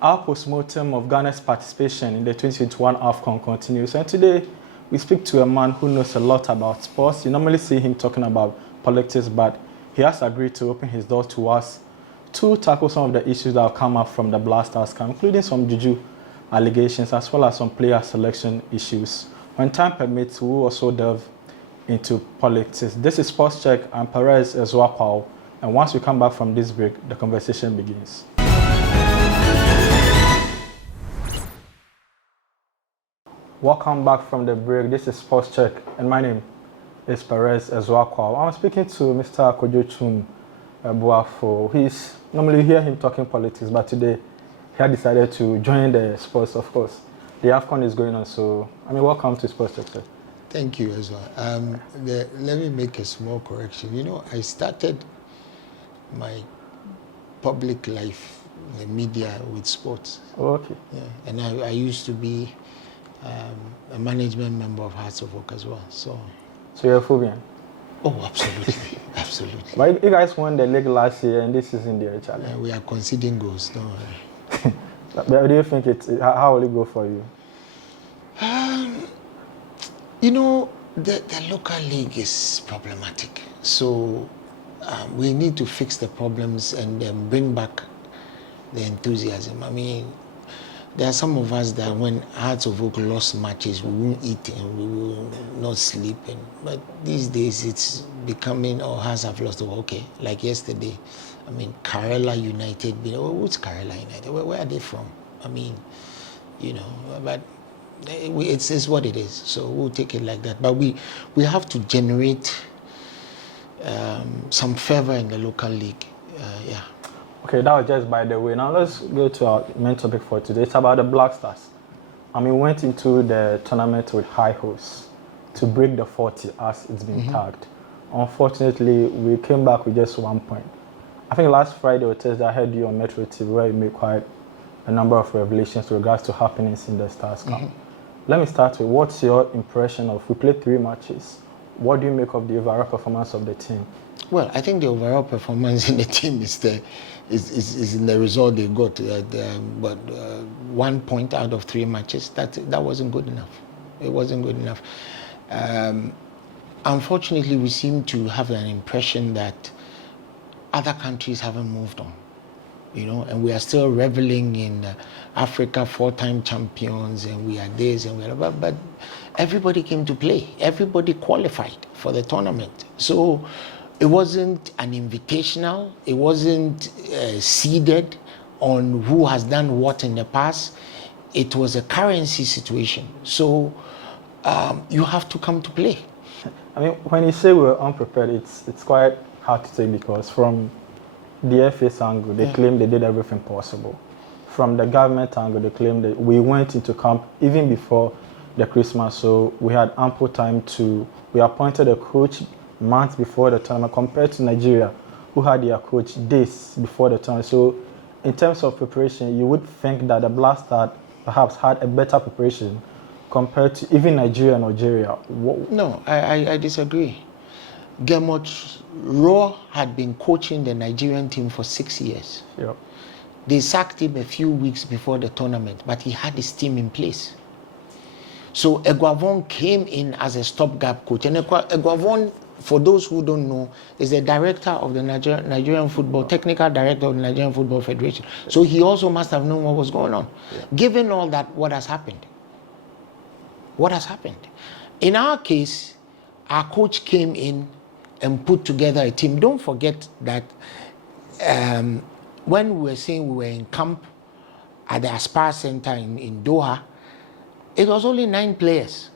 Our post-mortem of Ghana's participation in the 2021 AFCON continues, and today we speak to a man who knows a lot about sports. You normally see him talking about politics, but he has agreed to open his doors to us to tackle some of the issues that have come up from the Black Stars camp, including some juju allegations as well as some player selection issues. When time permits, we will also delve into politics. This is Sports Check. I'm Perez Ezwapao, and once we come back from this break, the conversation begins. Welcome back from the break. This is Sports Check, and my name is Perez Ezwapao. I'm speaking to Mr. Twum Boafo. He's normally hear him talking politics, but today he had decided to join the sports. Of course, the AFCON is going on, so welcome to Sports Check, sir. Thank you as well. Let me make a small correction. You know, I started my public life, the media, with sports. Oh, okay. Yeah, and I used to be a management member of Hearts of Oak as well. So you're a Phobian? Oh, absolutely, absolutely. But you guys won the league last year, and this is in the challenge. We are conceding goals. Don't worry. But do you think how will it go for you? You know, the local league is problematic. So we need to fix the problems and then bring back the enthusiasm. There are some of us that when Hearts of Oak lost matches, we won't eat and we will not sleep. But these days it's becoming, Hearts have lost. Okay, like yesterday, Karela United, what's Karela United? Where are they from? But it's what it is. So we'll take it like that. But we have to generate some fervor in the local league. Yeah. Okay, that was just by the way. Now let's go to our main topic for today. It's about the Black Stars. We went into the tournament with high hopes to break the 40 as it's been tagged. Unfortunately, we came back with just 1 point. I think last Friday or Thursday I heard you on Metro TV where you made quite a number of revelations with regards to happenings in the Stars camp. Let me start with what's your impression of, we played 3 matches. What do you make of the overall performance of the team? Well, I think the overall performance in the team is in the result they got. But 1 point out of 3 matches, that wasn't good enough. It wasn't good enough. Unfortunately, we seem to have an impression that other countries haven't moved on, and we are still reveling in Africa 4-time champions, and we are this and we are that. But everybody came to play. Everybody qualified for the tournament. So it wasn't an invitational. It wasn't seeded on who has done what in the past. It was a currency situation. So you have to come to play. When you say we're unprepared, it's quite hard to say, because from the FA's angle, they claim they did everything possible. From the government angle, they claim that we went into camp even before the Christmas, so we had ample time we appointed a coach months before the tournament, compared to Nigeria, who had their coach days before the tournament. So in terms of preparation, you would think that the Black Stars perhaps had a better preparation compared to even Nigeria and Algeria. No, I disagree. Gemot Rohr had been coaching the Nigerian team for 6 years. Yep. They sacked him a few weeks before the tournament, but he had his team in place. So Eguavon came in as a stopgap coach. And Eguavon, for those who don't know, is the director of the Nigerian football, technical director of the Nigerian Football Federation. So he also must have known what was going on. Yeah. Given all that, what has happened? What has happened? In our case, our coach came in and put together a team. Don't forget that when we were saying we were in camp at the Aspire Center in Doha, it was only 9 players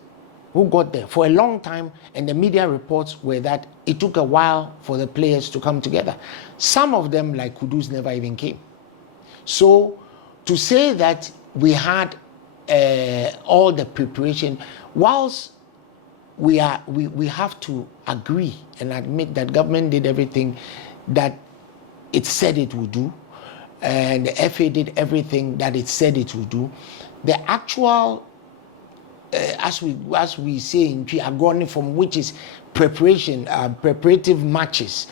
who got there for a long time, and the media reports were that it took a while for the players to come together. Some of them, like Kudus, never even came. So to say that we had all the preparation, whilst we have to agree and admit that government did everything that it said it would do, and the FA did everything that it said it would do, the actual as we say in Agoni form, which is preparation, preparative matches,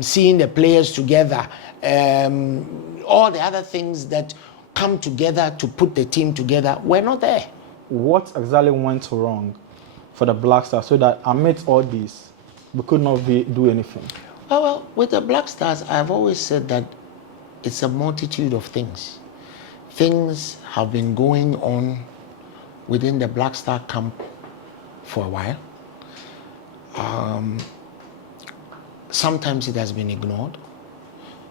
seeing the players together, all the other things that come together to put the team together were not there. What exactly went wrong for the Black Stars so that amidst all this, we could not do anything? Well, with the Black Stars, I've always said that it's a multitude of things. Things have been going on within the Black Star camp for a while. Sometimes it has been ignored.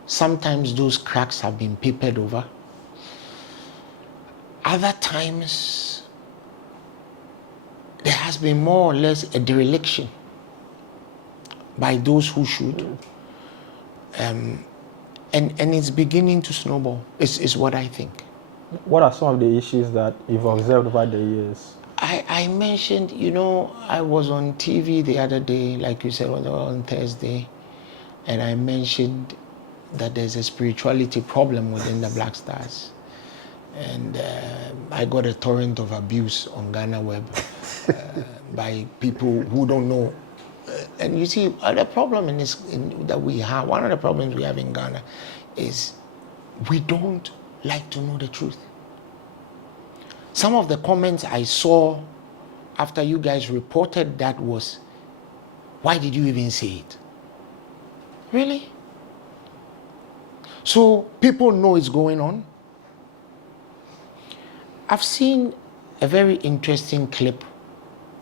Sometimes those cracks have been papered over. Other times, there has been more or less a dereliction by those who should. And it's beginning to snowball, is what I think. What are some of the issues that you've observed over the years? I mentioned, you know, I was on TV the other day, like you said, on Thursday, and I mentioned that there's a spirituality problem within the Black Stars. And I got a torrent of abuse on Ghana Web by people who don't know. And you see, the problem that we have, one of the problems we have in Ghana is we don't like to know the truth. Some of the comments I saw after you guys reported that was, why did you even say it? Really? So people know it's going on. I've seen a very interesting clip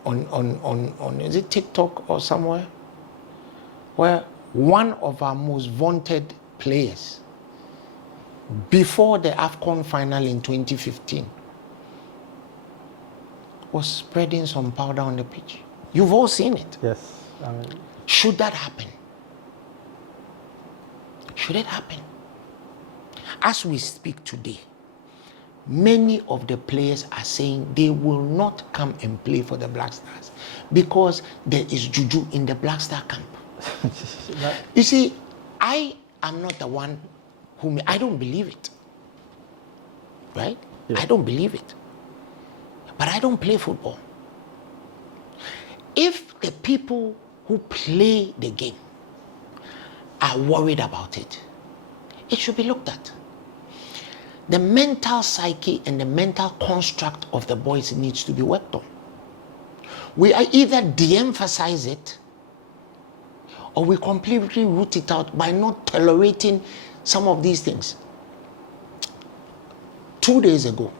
on is it TikTok or somewhere, where one of our most vaunted players before the AFCON final in 2015 was spreading some powder on the pitch. You've all seen it. Yes. Should that happen? Should it happen? As we speak today, many of the players are saying they will not come and play for the Black Stars because there is juju in the Black Star camp. You see, I am not the one I don't believe it. Right? Yeah. I don't believe it. But I don't play football. If the people who play the game are worried about it, it should be looked at. The mental psyche and the mental construct of the boys needs to be worked on. We either de-emphasize it or we completely root it out by not tolerating some of these things. 2 days ago,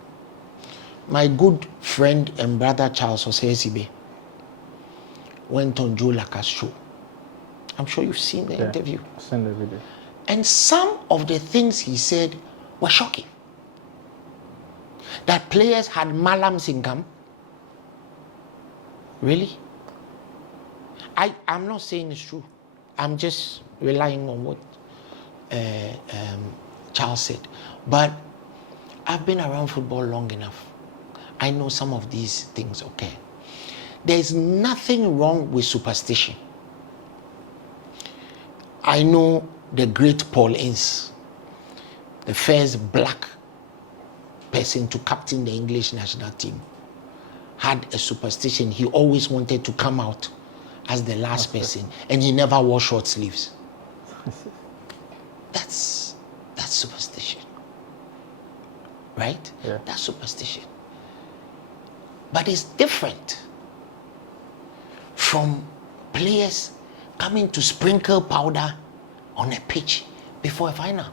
my good friend and brother Charles Osesibe went on Joe Laka's show. I'm sure you've seen the interview. I've seen the video. And some of the things he said were shocking. That players had malams in camp. Really? I'm not saying it's true. I'm just relying on what Charles said. But I've been around football long enough. I know some of these things, okay. There's nothing wrong with superstition. I know the great Paul Ince, the first black person to captain the English national team, had a superstition. He always wanted to come out as the last person, and he never wore short sleeves. That's superstition, right? Yeah. That's superstition. But it's different from players coming to sprinkle powder on a pitch before a final.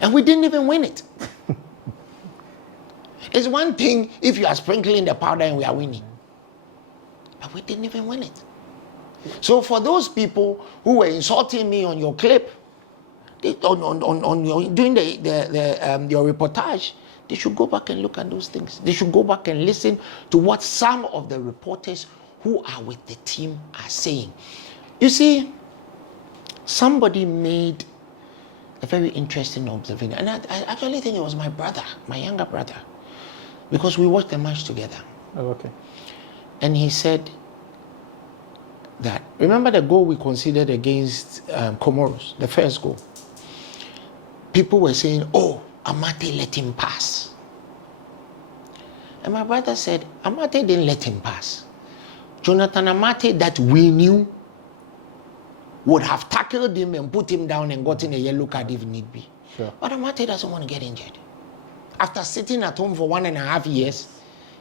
And we didn't even win it. It's one thing if you are sprinkling the powder and we are winning. But we didn't even win it. So for those people who were insulting me on your clip, on your, doing your reportage, they should go back and look at those things. They should go back and listen to what some of the reporters who are with the team are saying. You see, somebody made a very interesting observation, and I actually think it was my brother, my younger brother, because we watched the match together. Oh, okay. And he said that, remember the goal we considered against Comoros, the first goal? People were saying, oh, Amate let him pass. And my brother said, Amate didn't let him pass. Jonathan Amate, that we knew, would have tackled him and put him down and gotten a yellow card if need be. Sure. But Amate doesn't want to get injured. after sitting at home for 1.5 years,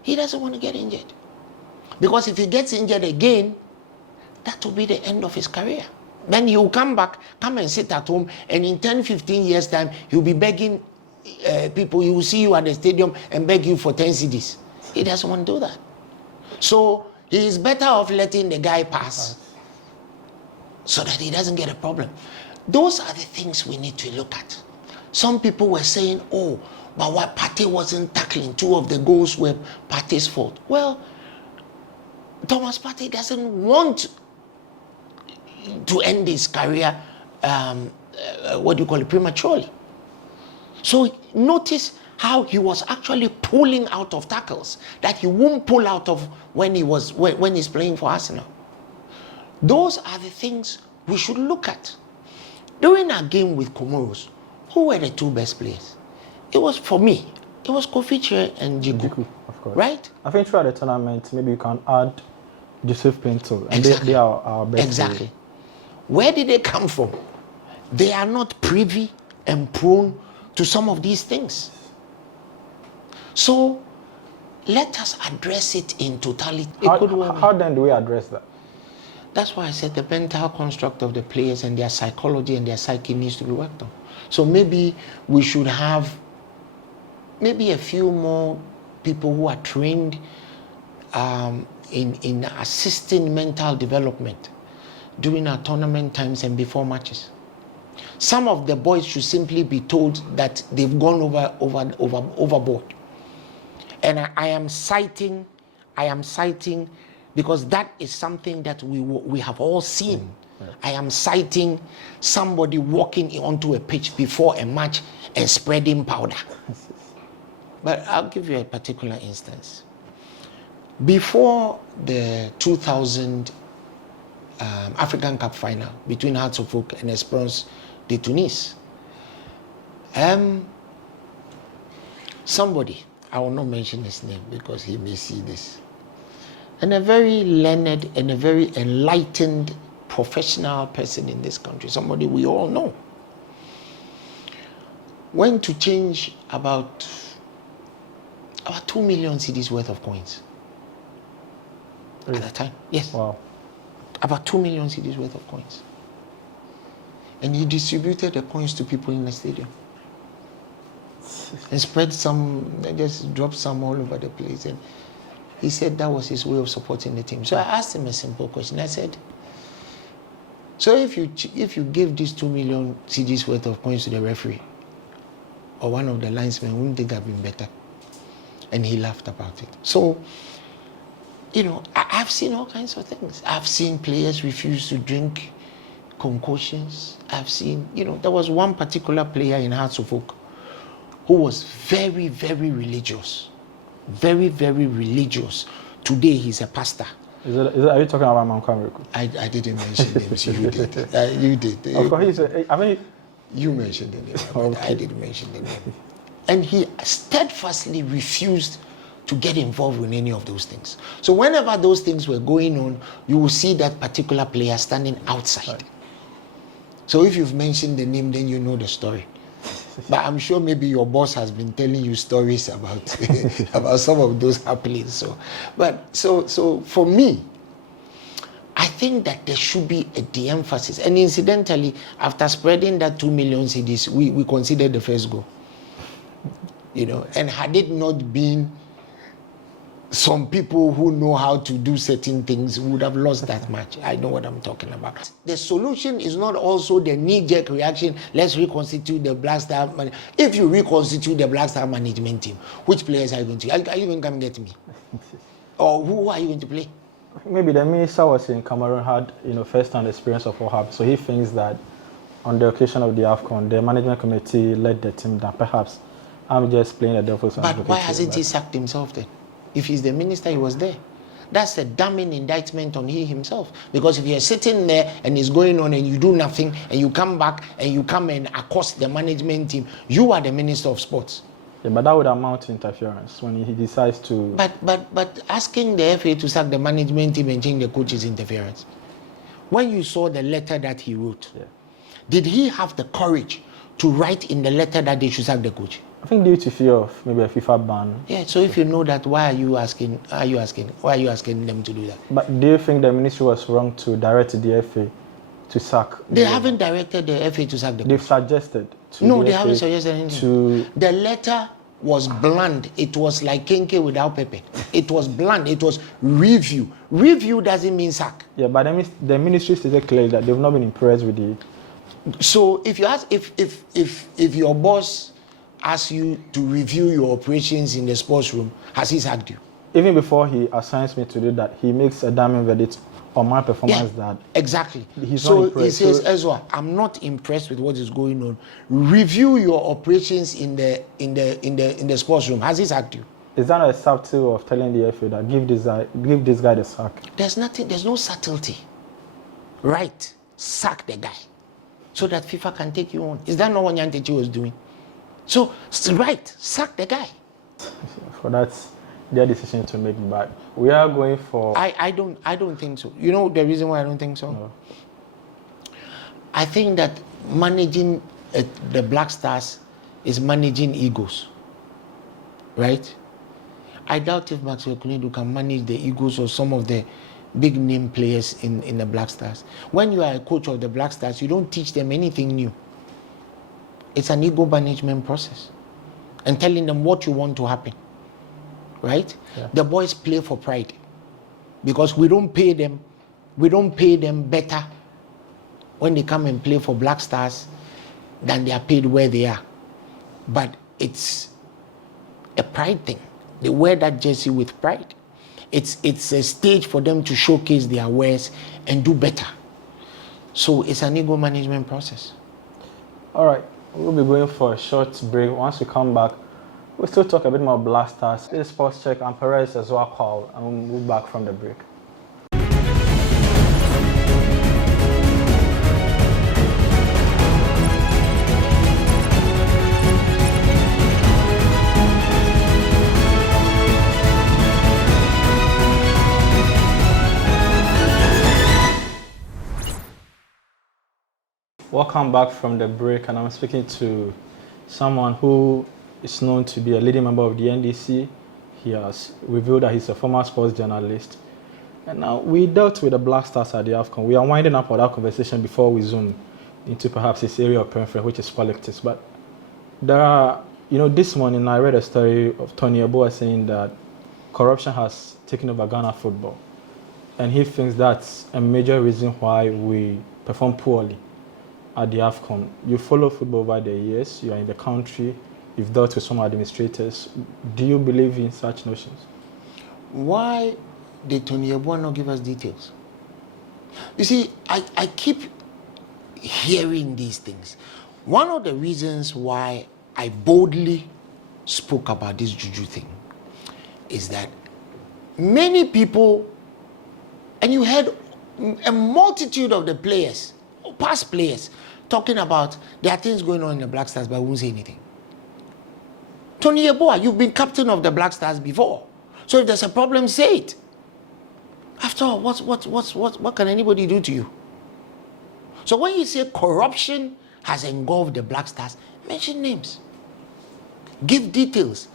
he doesn't want to get injured. Because if he gets injured again, that will be the end of his career. Then he'll come back, come and sit at home, and in 10, 15 years' time, he'll be begging people. He will see you at the stadium and beg you for 10 CDs. He doesn't want to do that. So he is better off letting the guy pass so that he doesn't get a problem. Those are the things we need to look at. Some people were saying, oh, but what Partey wasn't tackling, 2 of the goals were Partey's fault. Well, Thomas Partey doesn't want to end his career, prematurely. So notice how he was actually pulling out of tackles that he won't pull out of when he's playing for Arsenal. Those are the things we should look at. During our game with Comoros, who were the 2 best players? It was, for me, it was Kofi Chire and Jiku, of course. Right? I think throughout the tournament, maybe you can add Joseph Pinto, and exactly. they are our best Exactly. players. Where did they come from? They are not privy and prone to some of these things. So let us address it in totality. How then do we address that? That's why I said the mental construct of the players and their psychology and their psyche needs to be worked on. So maybe we should have maybe a few more people who are trained in assisting mental development during our tournament times and before matches. Some of the boys should simply be told that they've gone overboard. And I am citing because that is something that we have all seen. I am citing somebody walking onto a pitch before a match and spreading powder. But I'll give you a particular instance. Before the 2000 African Cup final between Hearts of Oak and Esperance de Tunis, somebody, I will not mention his name because he may see this, and a very learned and a very enlightened professional person in this country, somebody we all know, went to change about 2 million cedis worth of coins. Really? At that time, yes. Wow. About 2 million cedis worth of coins. And he distributed the coins to people in the stadium. And spread some, just dropped some all over the place. And he said that was his way of supporting the team. So I asked him a simple question. I said, so if you give these 2 million cedis worth of coins to the referee or one of the linesmen, wouldn't think have been better? And he laughed about it. So, I've seen all kinds of things. I've seen players refuse to drink concoctions. I've seen, there was one particular player in Hearts of Oak who was very, very religious. Very, very religious. Today, he's a pastor. Are you talking about Mankwamiriku? I didn't mention names. You did. You did. Of course, you mentioned the name. Okay. I didn't mention the name. And he steadfastly refused to get involved with any of those things. So whenever those things were going on, you will see that particular player standing outside. Right. So if you've mentioned the name, then you know the story. But I'm sure maybe your boss has been telling you stories about about some of those happenings. So for me, I think that there should be a de-emphasis. And incidentally, after spreading that 2 million CDs, we considered the first goal. And had it not been some people who know how to do certain things would have lost that match. I know what I'm talking about. The solution is not also the knee-jerk reaction, let's reconstitute the Black Star. If you reconstitute the Black Star management team, which players are you going to? Are you going to come get me? Or who are you going to play? Maybe the minister was in Cameroon, had first-hand experience of what happened, so he thinks that on the occasion of the AFCON, the management committee let the team down. Perhaps I'm just playing the devil's advocate. But why hasn't he sacked himself then? If he's the minister, he was there. That's a damning indictment on he himself. Because if you're sitting there and it's going on and you do nothing and you come back and you come and accost the management team, you are the minister of sports. Yeah, but that would amount to interference when he decides to... But asking the FA to sack the management team and change the coach is interference. When you saw the letter that he wrote, did he have the courage to write in the letter that they should sack the coach? I think due to fear of maybe a FIFA ban. Yeah, so if you know that, why are you asking them to do that? But do you think the ministry was wrong to direct the FA to sack? They haven't directed the FA to sack the coach. They've suggested to No, the they FA haven't suggested anything. to The letter was bland. It was like kenke without pepper. It was bland. It was review. Review doesn't mean sack. Yeah, but the ministry stated clearly that they've not been impressed with the. So if you ask, if your boss asks you to review your operations in the sports room, has he sacked you? Even before he assigns me to do that, he makes a damning verdict on my performance. That exactly. He's So not impressed. he says, Ezra, I'm not impressed with what is going on. Review your operations in the sports room. Has he sacked you? Is that a subtle of telling the FA that give this guy the sack? There's no subtlety. Right. Sack the guy so that FIFA can take you on. Is that not what Nyantechi was doing? So, right, sack the guy. For that's their decision to make, but we are going for. I don't think so. You know the reason why I don't think so? No. I think that managing the Black Stars is managing egos, right? I doubt if Maxwell Kunedu can manage the egos of some of the big name players in the Black Stars. When you are a coach of the Black Stars, you don't teach them anything new. It's an ego management process and telling them what you want to happen, right? Yeah. The boys play for pride because we don't pay them better when they come and play for Black Stars than they are paid where they are. But it's a pride thing. They wear that jersey with pride. It's a stage for them to showcase their wares and do better. So it's an ego management process. All right, we'll be going for a short break. Once we come back, we'll still talk a bit more Black Stars. This is Sports Check and Perez as well call, and we'll move back from the break. Welcome back from the break, and I'm speaking to someone who is known to be a leading member of the NDC. He has revealed that he's a former sports journalist. And now we dealt with the Black Stars at the AFCON. We are winding up with that conversation before we zoom into perhaps his area of preference, which is politics. But there are, this morning I read a story of Tony Eboa saying that corruption has taken over Ghana football. And he thinks that's a major reason why we perform poorly at the AFCON. You follow football over the years, you are in the country, you've dealt with some administrators. Do you believe in such notions? Why did Tony Eboa not give us details? You see, I keep hearing these things. One of the reasons why I boldly spoke about this juju thing is that many people, and you heard a multitude of the players, past players, talking about there are things going on in the Black Stars, but won't say anything. Tony Eboa, you've been captain of the Black Stars before. So if there's a problem, say it. After all, what can anybody do to you? So when you say corruption has engulfed the Black Stars, mention names. Give details.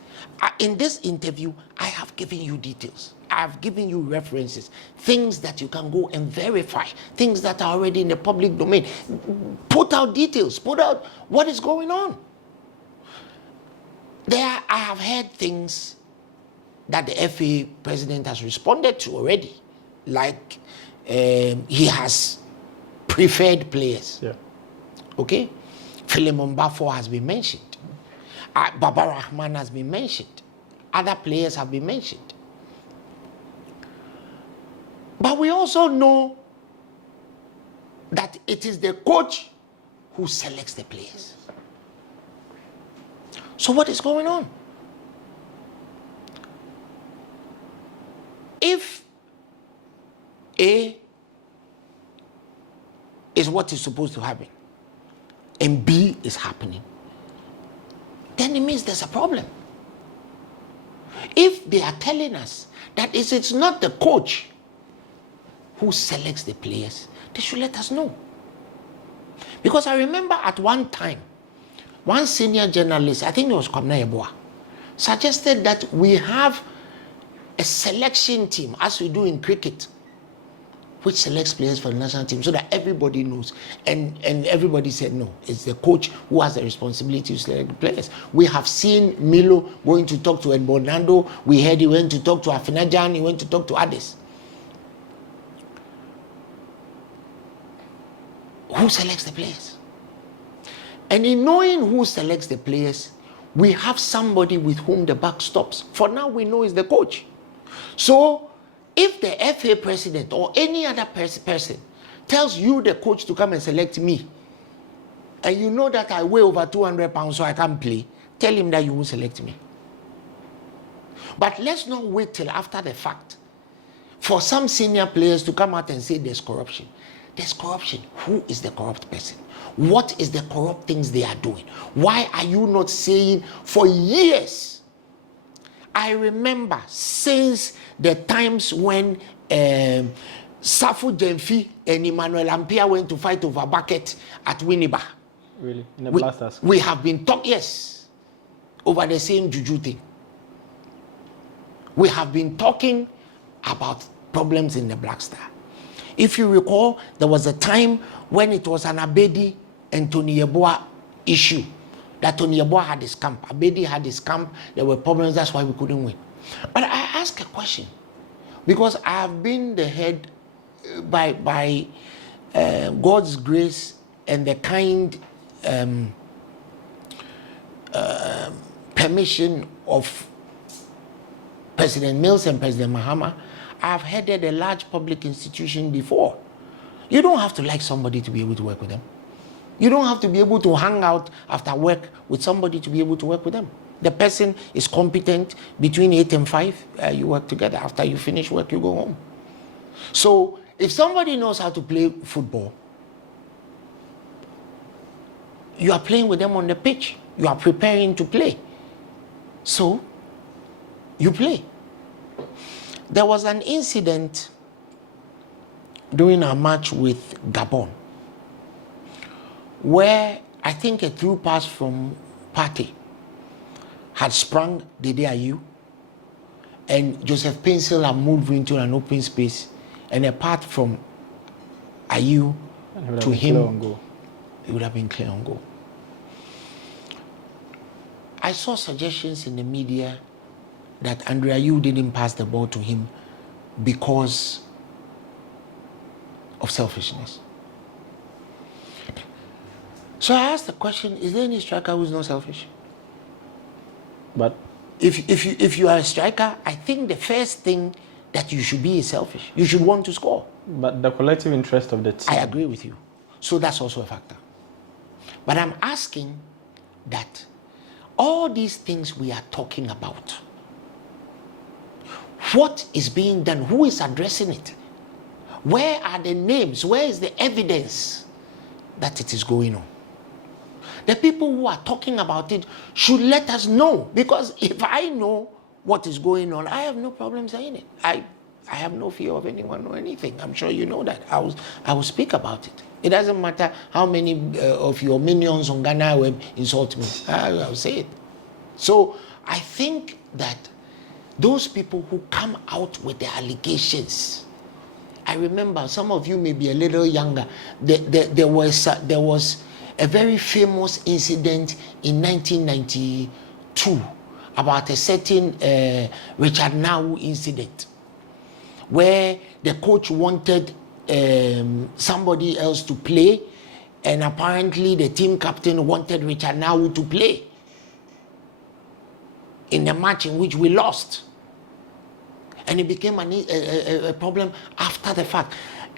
In this interview, I have given you details. I have given you references, things that you can go and verify, things that are already in the public domain. Put out details, put out what is going on. I have heard things that the FA president has responded to already, like he has preferred players. Yeah. Okay? Twum Boafo has been mentioned. Baba Rahman has been mentioned. Other players have been mentioned. But we also know that it is the coach who selects the players. So what is going on? If A is what is supposed to happen and B is happening, then it means there's a problem. If they are telling us that it's not the coach who selects the players, they should let us know. Because I remember at one time, one senior journalist, I think it was Kwamna Yeboah, suggested that we have a selection team, as we do in cricket, which selects players for the national team so that everybody knows. And everybody said no, it's the coach who has the responsibility to select the players. We have seen Milo going to talk to Edmondando. We heard he went to talk to Afinajan, he went to talk to others. Who selects the players? And in knowing who selects the players, we have somebody with whom the buck stops. For now, we know is the coach. So if the FA president or any other person tells you, the coach, to come and select me, and you know that I weigh over 200 pounds so I can't play, tell him that you won't select me. But let's not wait till after the fact for some senior players to come out and say there's corruption. There's corruption. Who is the corrupt person? What is the corrupt things they are doing? Why are you not saying for years? I remember since the times when Safu Jemfi and Emmanuel Ampia went to fight over bucket at Winneba. Really? In the Blasters? We have been talking, yes, over the same juju thing. We have been talking about problems in the Black Star. If you recall, there was a time when it was an Abedi and Tony Yeboah issue. That Tony Yeboah had his camp. Abedi had his camp. There were problems. That's why we couldn't win. But I ask a question. Because I have been the head by God's grace and the kind permission of President Mills and President Mahama. I've headed a large public institution before. You don't have to like somebody to be able to work with them. You don't have to be able to hang out after work with somebody to be able to work with them. The person is competent. Between 8 and 5, you work together. After you finish work, you go home. So if somebody knows how to play football, you are playing with them on the pitch. You are preparing to play. So you play. There was an incident during our match with Gabon where I think a through pass from Partey had sprung Dede Ayew, and Joseph Pencil had moved into an open space, and apart from Ayew to him, it would have been clear on goal. I saw suggestions in the media that Andre Ayew didn't pass the ball to him because of selfishness. So I asked the question, is there any striker who's not selfish? But if you are a striker, I think the first thing that you should be is selfish. You should want to score. But the collective interest of the team. I agree with you. So that's also a factor. But I'm asking that all these things we are talking about, what is being done? Who is addressing it? Where are the names? Where is the evidence that it is going on? The people who are talking about it should let us know, because if I know what is going on, I have no problem saying it. I have no fear of anyone or anything. I'm sure you know that. I will speak about it. It doesn't matter how many of your minions on Ghana Web insult me. I'll say it. So I think that those people who come out with the allegations, I remember some of you may be a little younger. There was a very famous incident in 1992 about a certain Richard Now incident, where the coach wanted somebody else to play, and apparently the team captain wanted Richard Now to play in the match in which we lost. And it became a problem after the fact.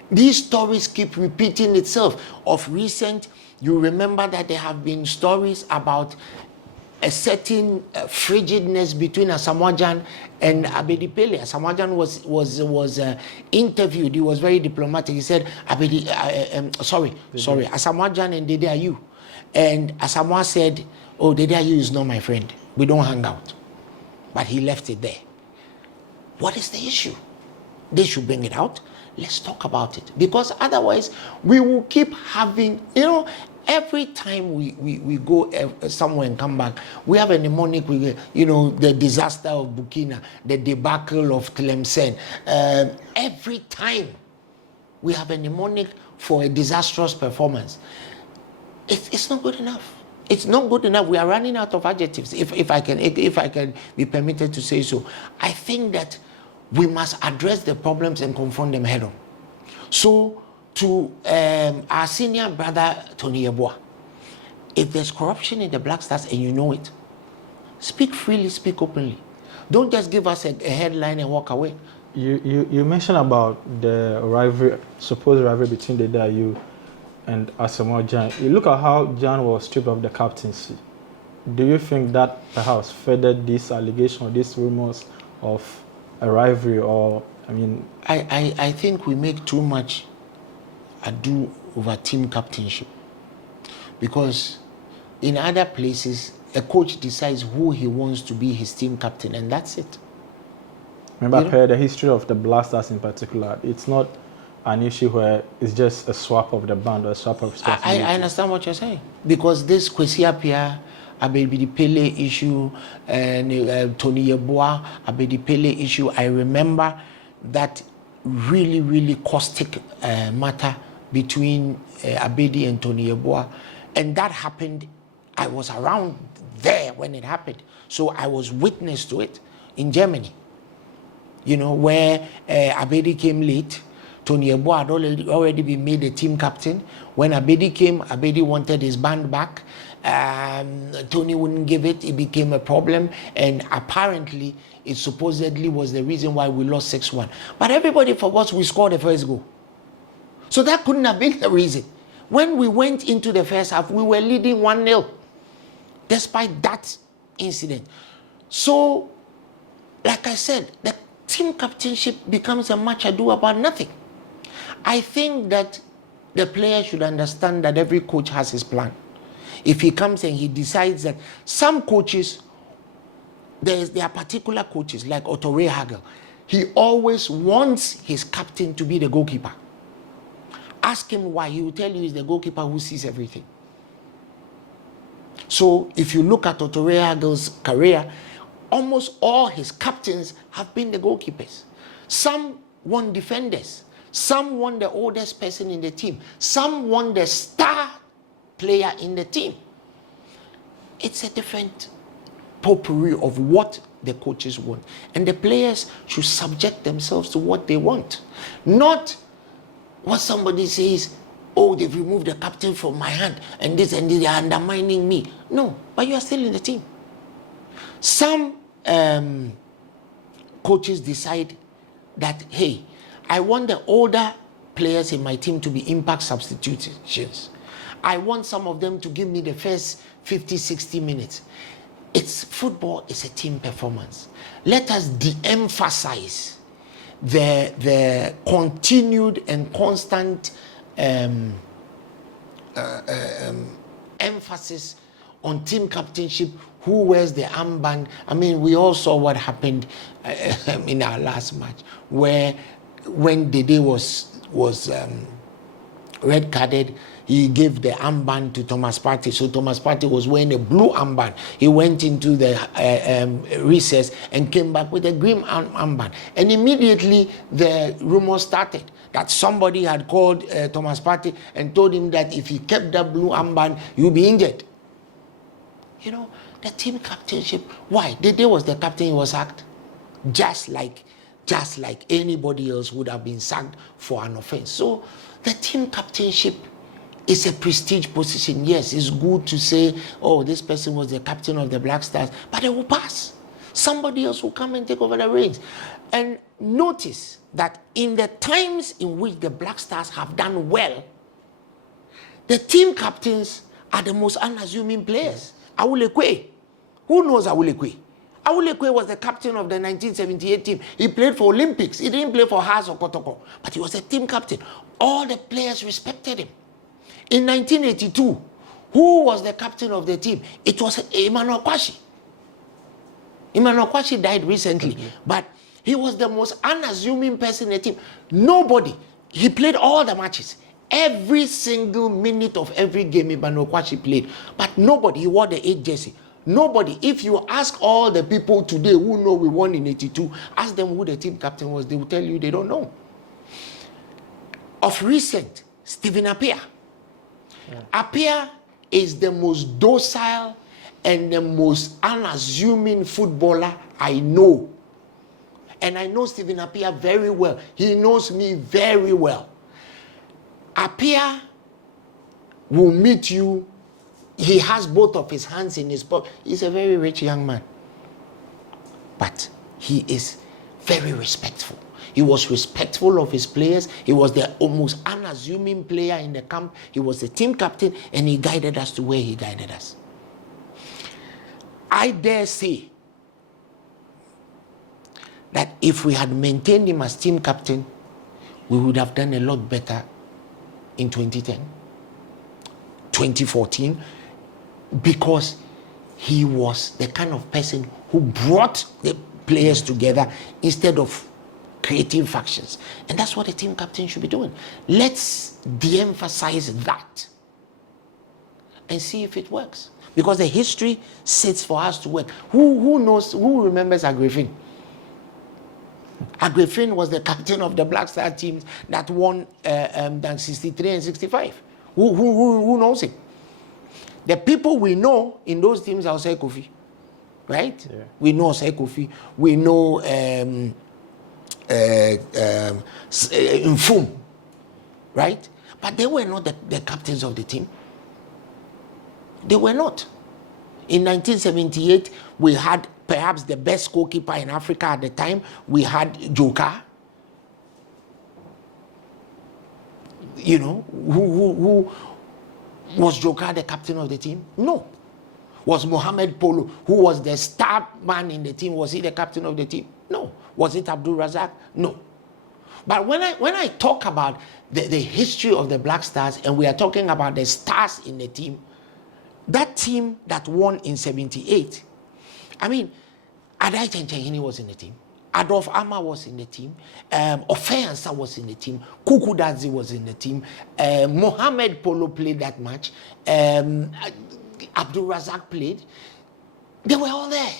These stories keep repeating itself. Of recent, you remember that there have been stories about a certain frigidness between Asamoah Gyan and Abedi Pele. Asamoah Gyan was interviewed. He was very diplomatic. He said, Asamoah Gyan and Dede Ayew. And Asamoah said, oh, Dede Ayew is not my friend. We don't hang out. But he left it there. What is the issue? They should bring it out. let's talk about it. Because otherwise, we will keep having, every time we go somewhere and come back, we have a mnemonic, the disaster of Burkina, the debacle of Tlemcen. Every time we have a mnemonic for a disastrous performance. It's not good enough. It's not good enough. We are running out of adjectives, if I can be permitted to say so. I think that we must address the problems and confront them head on. So, to our senior brother, Tony Yeboah, if there's corruption in the Black Stars and you know it, speak freely, speak openly. Don't just give us a headline and walk away. You mentioned about the rivalry, supposed rivalry between the DIU and Asamoah Gyan. You look at how Gyan was stripped of the captaincy. Do you think that perhaps furthered this allegation or these rumors of a rivalry, or I think we make too much ado over team captainship, because in other places a coach decides who he wants to be his team captain, and that's it. Remember, the history of the Black Stars in particular, it's not an issue where it's just a swap of the band or a swap of responsibility. I understand what you're saying, because this Kwesi Appiah, Abedi Pele issue, and Tony Yeboah, Abedi Pele issue, I remember that really, really caustic matter between Abedi and Tony Yeboah, and that happened. I was around there when it happened, so I was witness to it in Germany. Where Abedi came late. Tony Yeboah had already been made a team captain. When Abedi came, Abedi wanted his band back. Tony wouldn't give it. It became a problem, and apparently it supposedly was the reason why we lost 6-1. But everybody forgot we scored the first goal. So that couldn't have been the reason. When we went into the first half, we were leading 1-0, despite that incident. So, like I said, the team captainship becomes a match ado about nothing. I think that the player should understand that every coach has his plan. If he comes and he decides that some coaches, there are particular coaches like Otto Rehhagel, he always wants his captain to be the goalkeeper. Ask him why, he will tell you he's the goalkeeper who sees everything. So if you look at Otto Rehhagel's career, almost all his captains have been the goalkeepers. Some won defenders. Some won the oldest person in the team. Some won the star player in the team. It's a different potpourri of what the coaches want. And the players should subject themselves to what they want. Not what somebody says, oh, they've removed the captain from my hand, and this and this, they are undermining me. No, but you are still in the team. Some coaches decide that, hey, I want the older players in my team to be impact substitutions. I want some of them to give me the first 50, 60 minutes. Football is a team performance. Let us de-emphasize the continued and constant emphasis on team captainship, who wears the armband. I mean, we all saw what happened in our last match, where when Dede was red carded, he gave the armband to Thomas Partey. So Thomas Partey was wearing a blue armband. He went into the recess and came back with a green armband. And immediately the rumor started that somebody had called Thomas Partey and told him that if he kept that blue armband, he would be injured. The team captainship, why? Dede was the captain, he was sacked. Just like anybody else would have been sacked for an offense. So the team captainship is a prestige position. Yes, it's good to say, oh, this person was the captain of the Black Stars, but it will pass. Somebody else will come and take over the reins. And notice that in the times in which the Black Stars have done well, the team captains are the most unassuming players. Awulekwe. Who knows Awulekwe? Awulekwe was the captain of the 1978 team. He played for Olympics. He didn't play for Haas or Kotoko, but he was a team captain. All the players respected him. In 1982, who was the captain of the team? It was Emmanuel Kwashi. Emmanuel Kwashi died recently, but He was the most unassuming person in the team. Nobody. He played all the matches. Every single minute of every game Ibanokwashi played. But nobody, he wore the 8 jersey. Nobody. If you ask all the people today who know we won in 82, ask them who the team captain was, they will tell you they don't know. Of recent, Stephen Appiah. Appiah is the most docile and the most unassuming footballer I know. And I know Stephen Appiah very well. He knows me very well. Appiah will meet you. He has both of his hands in his pocket. He's a very rich young man. But he is very respectful. He was respectful of his players. He was the almost unassuming player in the camp. He was the team captain, and he guided us to where he guided us. I dare say that if we had maintained him as team captain, we would have done a lot better in 2010, 2014, because he was the kind of person who brought the players together instead of creating factions. And that's what a team captain should be doing. Let's de-emphasize that and see if it works. Because the history sits for us to work. Who knows, who remembers Agrifin? Agrifin was the captain of the Black Star teams that won 63 and 65. Who knows him? The people we know in those teams are Osei Kofi, right? Yeah. We know Osei Kofi. We know Mfum, right? But they were not the captains of the team. They were not. In 1978, we had perhaps the best goalkeeper in Africa at the time. We had Joka. You know, who was Joka the captain of the team? No. Was Mohamed Polo, who was the star man in the team, was he the captain of the team? No. Was it Abdul Razak? No. But when I talk about the history of the Black Stars, and we are talking about the stars in the team, that team that won in 78, I mean, Adai Chenchehini was in the team. Adolf Amma was in the team. Ofeansa was in the team. Kuku Dadzi was in the team. Mohamed Polo played that match. Abdul Razak played. They were all there.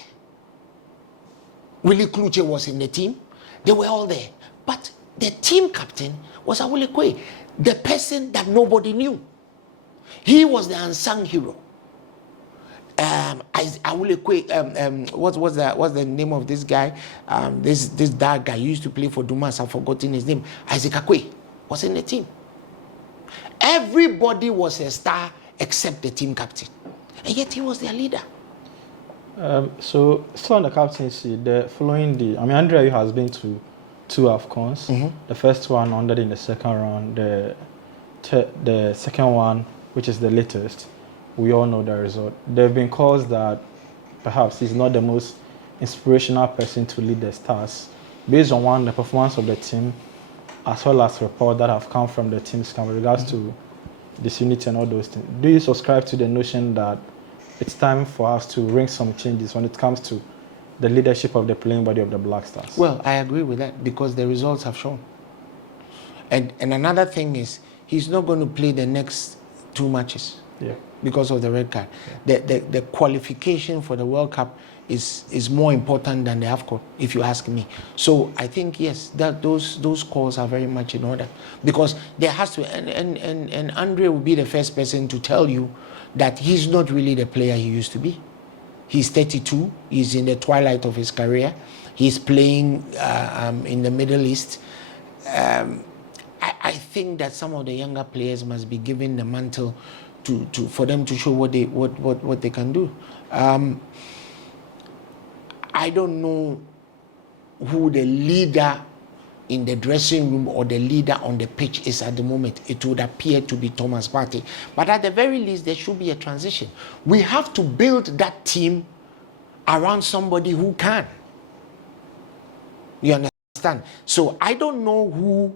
Willie Kluche was in the team. They were all there. But the team captain was Awule Kwe, the person that nobody knew. He was the unsung hero. Awule Kwe, what's the name of this guy? This dark guy used to play for Dumas. I've forgotten his name. Isaac Akwe was in the team. Everybody was a star except the team captain, and yet he was their leader. So still on the captaincy, Andre has been to 2 AFCONs. Mm-hmm. The first one ended in the second round. The second one, which is the latest, we all know the result. There have been calls that perhaps he's not the most inspirational person to lead the Stars, based on the performance of the team, as well as reports that have come from the teams with regards to disunity and all those things. Do you subscribe to the notion that it's time for us to bring some changes when it comes to the leadership of the playing body of the Black Stars? Well, I agree with that because the results have shown. And another thing is, he's not going to play the next 2 matches. Yeah. Because of the red card. Yeah. The qualification for the World Cup is more important than the AFCON, if you ask me. So I think, yes, that those calls are very much in order. Because there has to, and Andre will be the first person to tell you that he's not really the player he used to be. He's 32. He's in the twilight of his career. He's playing in the Middle East. I think that some of the younger players must be given the mantle for them to show what they can do. I don't know who the leader in the dressing room or the leader on the pitch is at the moment. It would appear to be Thomas Partey. But at the very least, there should be a transition. We have to build that team around somebody who can. You understand? So I don't know who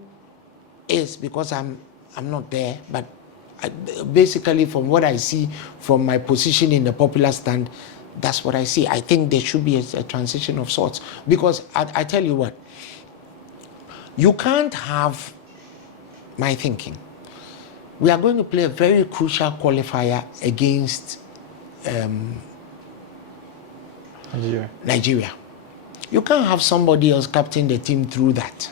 is, because I'm not there, but basically from what I see from my position in the popular stand, That's what I see. I think there should be a transition of sorts. Because I tell you what, you can't have my thinking. We are going to play a very crucial qualifier against Nigeria. You can't have somebody else captain the team through that.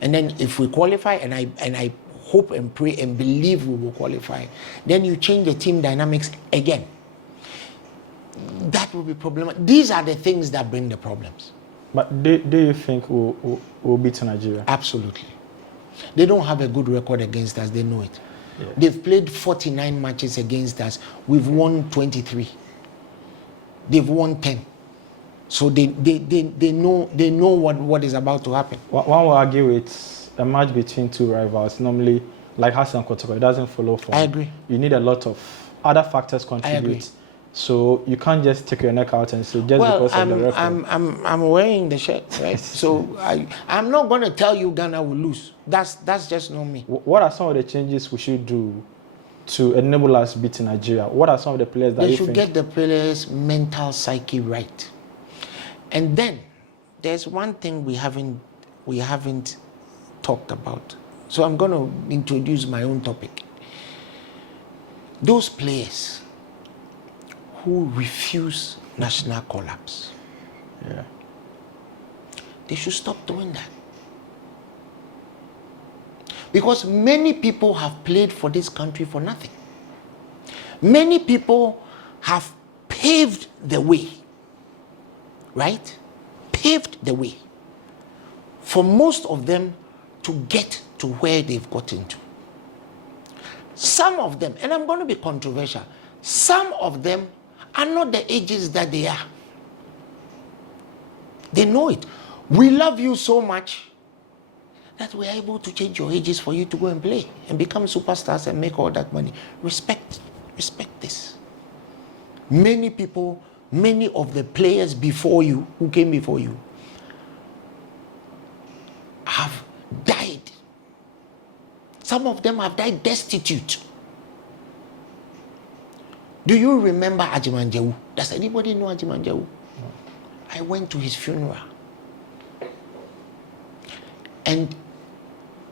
And then if we qualify, and I hope and pray and believe we will qualify, then you change the team dynamics again. That will be problematic. These are the things that bring the problems. But do you think we'll beat Nigeria? Absolutely. They don't have a good record against us. They know it. Yeah. They've played 49 matches against us. We've won 23. They've won 10. So they know what is about to happen. One will argue it's a match between two rivals. Normally, like Hassan Kotoko, it doesn't follow form. I agree. You need a lot of other factors contribute. I agree. So you can't just take your neck out and say just because of the referee. I'm wearing the shirt, right? So I'm not going to tell you Ghana will lose. That's just not me. What are some of the changes we should do to enable us beat Nigeria? What are some of the players that they should get the players' mental psyche right? And then there's one thing we haven't talked about. So I'm going to introduce my own topic. Those players who refuse national call-ups, yeah, they should stop doing that. Because many people have played for this country for nothing. Many people have paved the way, right? Paved the way for most of them to get to where they've gotten to. Some of them, and I'm going to be controversial, some of them are not the ages that they are. They know it. We love you so much that we are able to change your ages for you to go and play and become superstars and make all that money. Respect this. Many people, many of the players before you, who came before you, have died. Some of them have died destitute. Do you remember Ajimanjewu? Does anybody know Ajimanjewu? No. I went to his funeral. And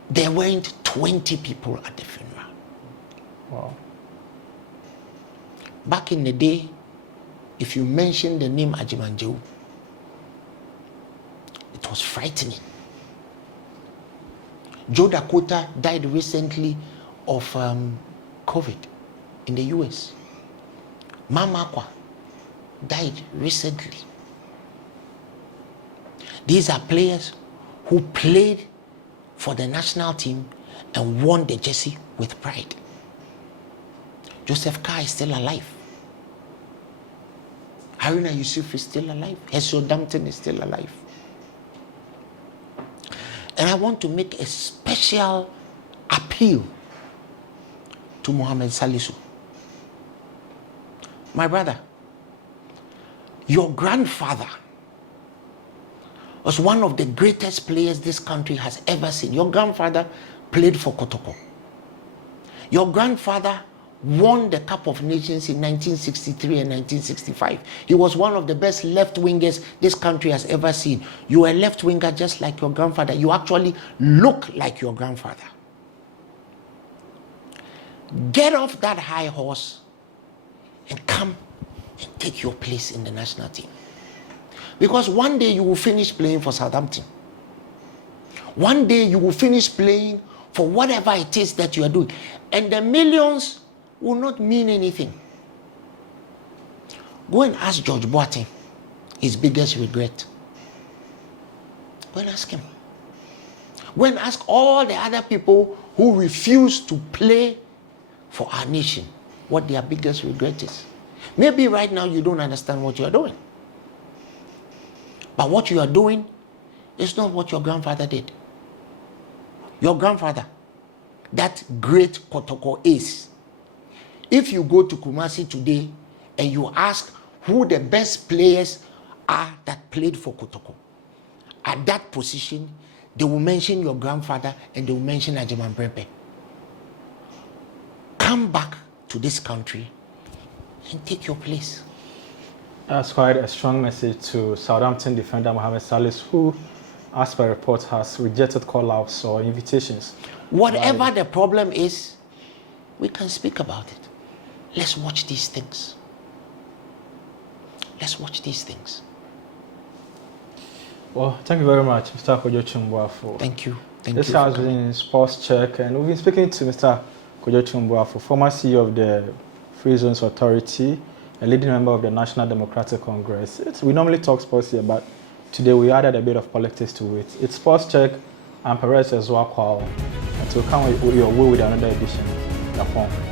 there weren't 20 people at the funeral. Wow. Back in the day, if you mentioned the name Ajimanjewu, it was frightening. Joe Dakota died recently of COVID in the US. Mamakwa died recently. These are players who played for the national team and won the jersey with pride. Joseph Carr is still alive. Haruna Yusuf is still alive. Hesio Dampton is still alive. And I want to make a special appeal to Mohamed Salisu. My brother, your grandfather was one of the greatest players this country has ever seen. Your grandfather played for Kotoko. Your grandfather won the Cup of Nations in 1963 and 1965. He was one of the best left wingers this country has ever seen. You are a left winger just like your grandfather. You actually look like your grandfather. Get off that high horse and come and take your place in the national team. Because one day you will finish playing for Southampton. One day you will finish playing for whatever it is that you are doing. And the millions will not mean anything. Go and ask George Boateng his biggest regret. Go and ask him. Go and ask all the other people who refuse to play for our nation what their biggest regret is. Maybe right now you don't understand what you are doing. But what you are doing is not what your grandfather did. Your grandfather, that great Kotoko ace, if you go to Kumasi today and you ask who the best players are that played for Kotoko, at that position, they will mention your grandfather and they will mention Ajiman Prempeh. Come back to this country and take your place. That's quite a strong message to Southampton defender Mohamed Salis, who, as per reports, has rejected call-outs or invitations. Whatever the problem is, we can speak about it. Let's watch these things. Let's watch these things. Well, thank you very much, Mr. Twum Boafo. Thank you. This has been Sports Check, and we've been speaking to Mr. Twum Boafo, former CEO of the Free Zones Authority, a leading member of the National Democratic Congress. We normally talk sports here, but today we added a bit of politics to it. It's Sports Check, and Perez as well. Until come with your way with another edition.